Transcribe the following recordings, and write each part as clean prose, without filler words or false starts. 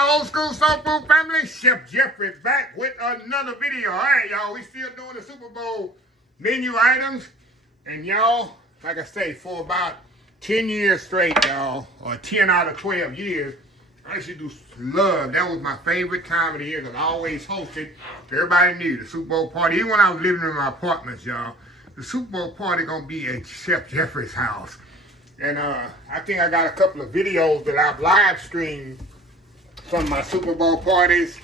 my old school soul food family? Chef Jeffrey back with another video. All right, y'all, we still doing the Super Bowl menu items. And y'all, like I say, for about 10 years straight, y'all, or 10 out of 12 years, I used to do love. That was my favorite time of the year because I always hosted. Everybody knew the Super Bowl party. Even when I was living in my apartments, y'all, the Super Bowl party gonna be at Chef Jeffrey's house. And I think I got a couple of videos that I've live streamed from my Super Bowl parties.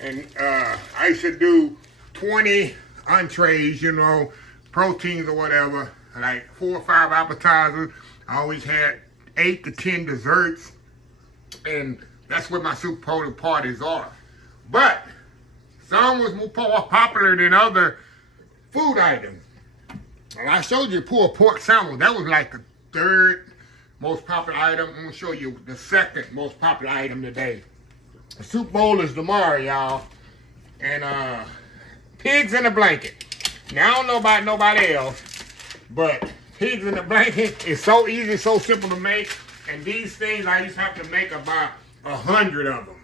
And I used to do 20 entrees, you know, proteins or whatever, like 4 or 5 appetizers. I always had 8 to 10 desserts. And that's what my Super Bowl parties are. But some was more popular than other food items. And I showed you pulled pork sandwich. That was like the 3rd most popular item. I'm gonna show you the 2nd most popular item today. The Super Bowl is tomorrow, y'all. And pigs in a blanket. Now I don't know about nobody else, but pigs in a blanket is so easy, so simple to make. And these things I used to have to make about 100 of them.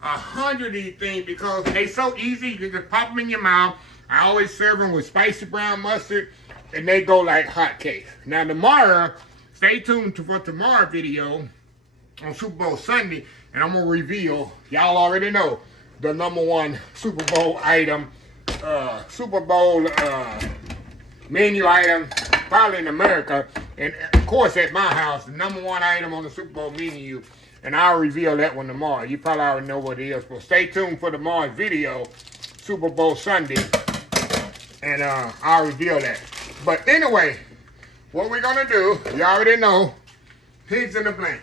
100 of these things because they so easy. You can just pop them in your mouth. I always serve them with spicy brown mustard, and they go like hotcakes. Now tomorrow, stay tuned for tomorrow's video on Super Bowl Sunday, and I'm gonna reveal. Y'all already know the #1 Super Bowl item, Super Bowl menu item, probably in America, and of course at my house, the #1 item on the Super Bowl menu. And I'll reveal that one tomorrow. You probably already know what it is, but stay tuned for tomorrow's video, Super Bowl Sunday, and I'll reveal that. But anyway, what we're gonna do, you already know, pigs in the blanket.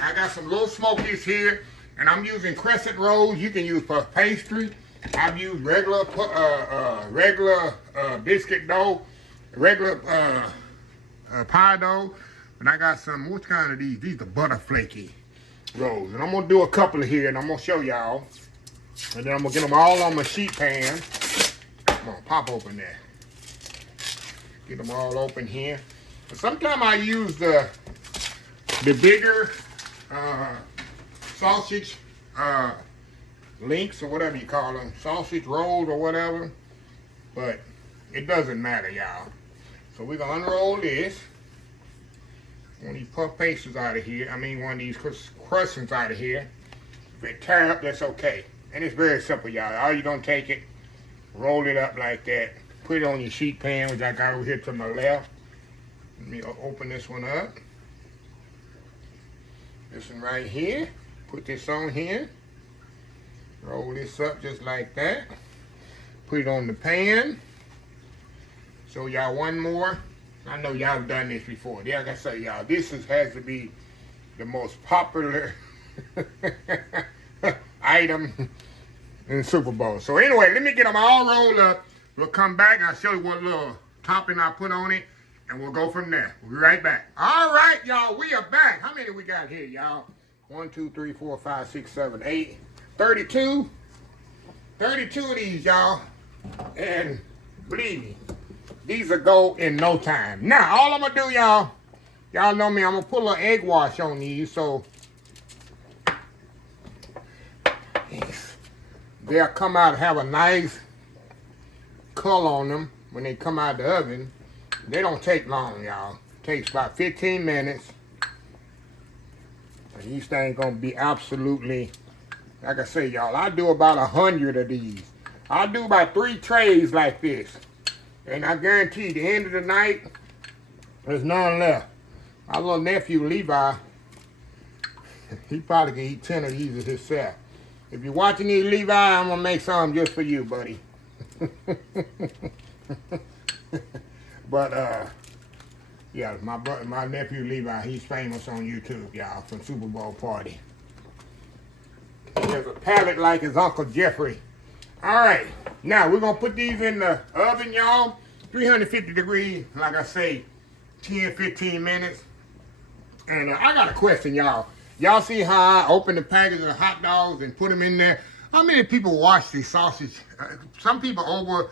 I got some little smokies here, and I'm using crescent rolls. You can use for pastry. I've used regular biscuit dough, regular pie dough, and I got some, which kind of these? These are butter flaky rolls. And I'm gonna do a couple of here, and I'm gonna show y'all. And then I'm gonna get them all on my sheet pan. I'm gonna pop open that. Get them all open here. But sometimes I use the bigger sausage links or whatever you call them, sausage rolls or whatever. But it doesn't matter, y'all. So we're gonna unroll this. One of these puff pastries out of here. I mean, one of these crescents out of here. If it tear up, that's okay. And it's very simple, y'all. All you're gonna take it, roll it up like that, put it on your sheet pan, which I got over here to my left. Let me open this one up. This one right here. Put this on here. Roll this up just like that. Put it on the pan. Show y'all one more. I know y'all done this before. Yeah, like I say, y'all, this has to be the most popular item in the Super Bowl. So anyway, let me get them all rolled up. We'll come back and I'll show you what little topping I put on it, and we'll go from there. We'll be right back. All right, y'all, we are back. How many we got here, y'all? 1, 2, 3, 4, 5, 6, 7, 8, 32. 32 of these, y'all. And believe me, these will go in no time. Now, all I'm gonna do, y'all know me, I'm gonna put a little egg wash on these so they'll come out and have a nice color on them when they come out the oven. They don't take long, y'all. It takes about 15 minutes. And these things gonna be absolutely, like I say, y'all, I do about 100 of these. I'll do about 3 trays like this. And I guarantee you, the end of the night, there's none left. My little nephew, Levi, he probably can eat 10 of these himself. If you're watching these, Levi, I'm going to make some just for you, buddy. But, yeah, my nephew, Levi, he's famous on YouTube, y'all, from Super Bowl party. He has a palate like his Uncle Jeffrey. All right, now we're gonna put these in the oven, y'all. 350 degrees, like I say, 10, 15 minutes. And I got a question, y'all. Y'all see how I open the package of hot dogs and put them in there? How many people wash these sausage? Some people over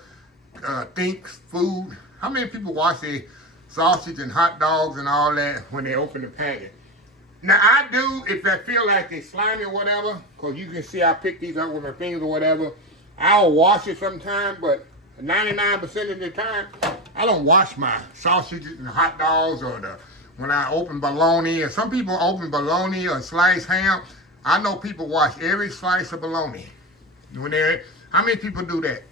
think food. How many people wash their sausage and hot dogs and all that when they open the package? Now I do, if I feel like they slimy or whatever, because you can see I pick these up with my fingers or whatever. I'll wash it sometime, but 99% of the time, I don't wash my sausages and hot dogs or when I open bologna. And some people open bologna or sliced ham. I know people wash every slice of bologna. How many people do that?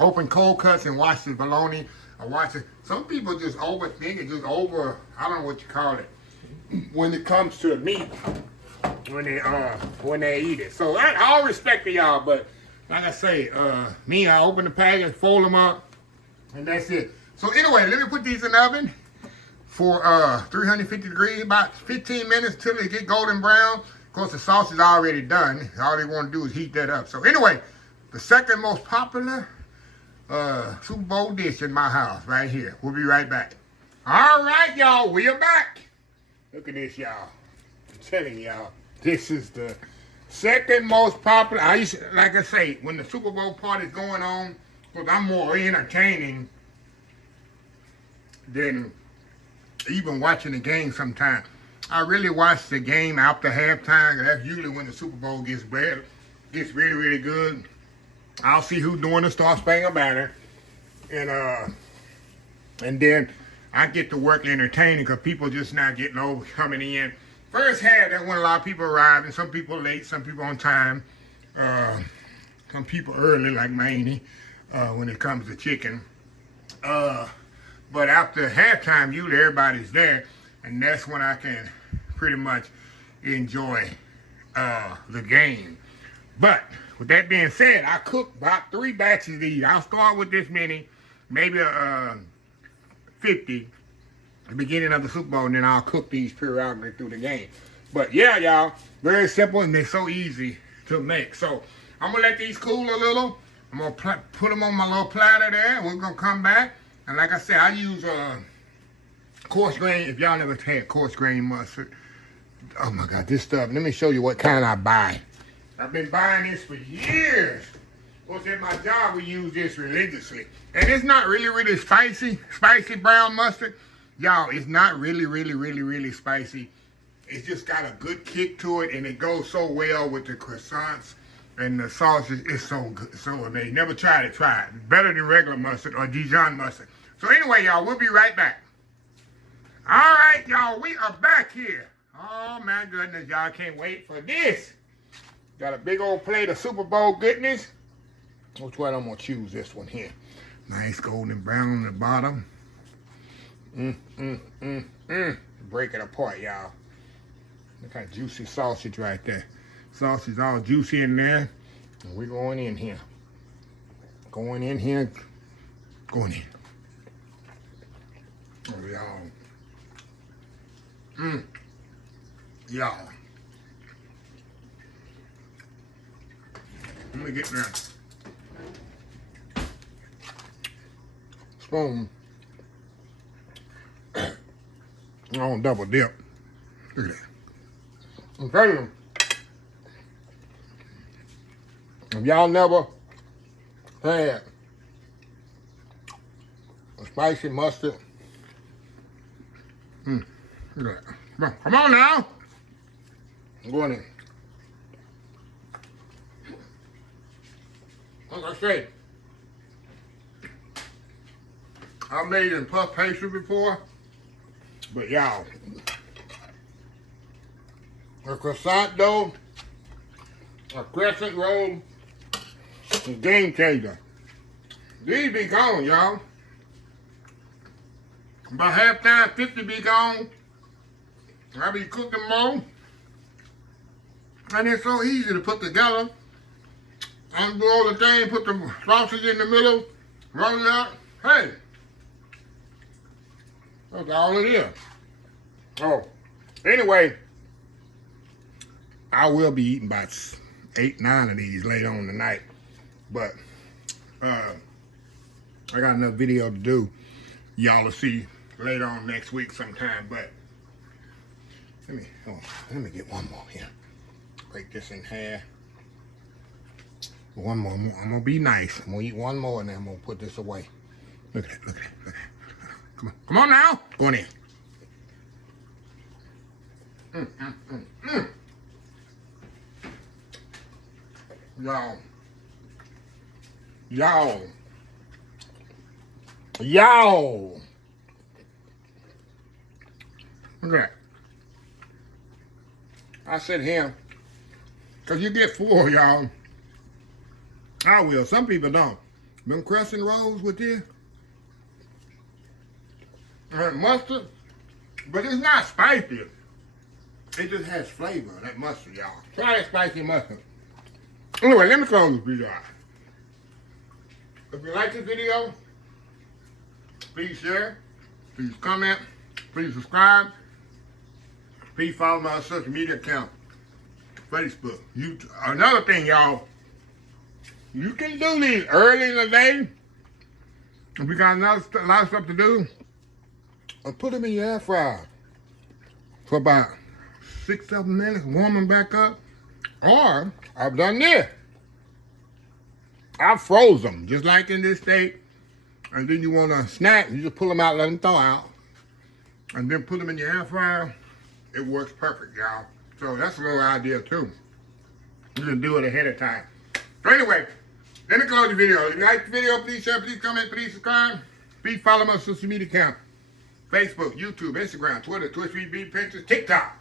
Open cold cuts and wash the bologna or wash it. Some people just overthink it, I don't know what you call it, when it comes to the meat, when they eat it. So all respect to y'all, but like I say, I open the package, fold them up, and that's it. So anyway, let me put these in the oven for 350 degrees, about 15 minutes till they get golden brown. Of course, the sauce is already done. All they want to do is heat that up. So anyway, the second most popular Super Bowl dish in my house right here. We'll be right back. All right, y'all, we are back. Look at this, y'all. I'm telling y'all, this is the second most popular. Like I say, when the Super Bowl party's going on, because I'm more entertaining than even watching the game sometimes. I really watch the game after halftime. That's usually when the Super Bowl gets really, really good. I'll see who's doing the Star Spangled Banner, and then I get to work entertaining because people just not getting over coming in. First half, that's when a lot of people arriving. Some people late, some people on time. Some people early, like Manny, when it comes to chicken. But after halftime, usually everybody's there, and that's when I can pretty much enjoy the game. But with that being said, I cook about 3 batches of these. I'll start with this many, maybe 50 at the beginning of the Super Bowl, and then I'll cook these periodically through the game. But yeah, y'all, very simple, and they're so easy to make. So I'm going to let these cool a little. I'm going to put them on my little platter there, and we're going to come back. And like I said, I use coarse grain. If y'all never had coarse grain mustard, oh my God, this stuff. Let me show you what kind I buy. I've been buying this for years. Of course, at my job, we use this religiously. And it's not really spicy brown mustard. Y'all, it's not really spicy. It's just got a good kick to it, and it goes so well with the croissants and the sausage. It's so good, so amazing. Never tried it, try it. It's better than regular mustard or Dijon mustard. So anyway, y'all, we'll be right back. All right, y'all, we are back here. Oh, my goodness, y'all can't wait for this. Got a big old plate of Super Bowl goodness. Which one I'm going to choose? This one here. Nice golden brown on the bottom. Break it apart, y'all. Look at that juicy sausage right there. Sausage all juicy in there. And we're going in here. Going in. Oh, y'all. Y'all. Let me get that spoon. I don't double dip. Look at that. I'm telling you, if y'all never had a spicy mustard, look at that. Come on now. I'm going in. Like I say, I've made it in puff pastry before, but y'all, a croissant dough, a crescent roll, a game changer. These be gone, y'all. By halftime, 50 be gone. I be cooking more. And it's so easy to put together. Undo the thing, put the sausage in the middle, roll it up. Hey, that's all it is. Oh, anyway, I will be eating about 8, 9 of these later on tonight. But I got another video to do. Y'all will see later on next week sometime. But let me get one more here. Break this in half. One more. I'm gonna be nice. I'm gonna eat one more and then I'm gonna put this away. Look at that. Come on now. Go on in. Y'all. Y'all. Y'all. Look at that. I said him. Because you get full, y'all. I will. Some people don't. Them crescent rolls with this. Mustard. But it's not spicy. It just has flavor, that mustard, y'all. Try that spicy mustard. Anyway, let me close this video out. If you like this video, please share, please comment, please subscribe, please follow my social media account, Facebook, YouTube. Another thing, y'all, you can do these early in the day. If you got a lot of stuff to do, or put them in your air fryer for about 6-7 minutes, warm them back up. Or, I've done this. I froze them, just like in this state. And then you want a snack, you just pull them out, let them thaw out. And then put them in your air fryer. It works perfect, y'all. So that's a little idea too. You can do it ahead of time. So anyway, let me close the video. If you like the video, please share, please comment, please subscribe. Please follow my social media account. Facebook, YouTube, Instagram, Twitter, Twitch, VB, Pinterest, TikTok.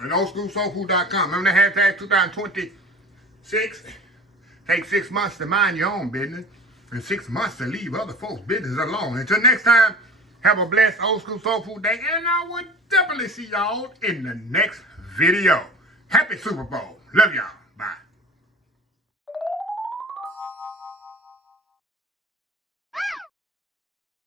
And oldschoolsoulfood.com. Remember the hashtag 2026? Take 6 months to mind your own business and 6 months to leave other folks' business alone. Until next time, have a blessed Old School Soul Food day, and I will definitely see y'all in the next video. Happy Super Bowl. Love y'all.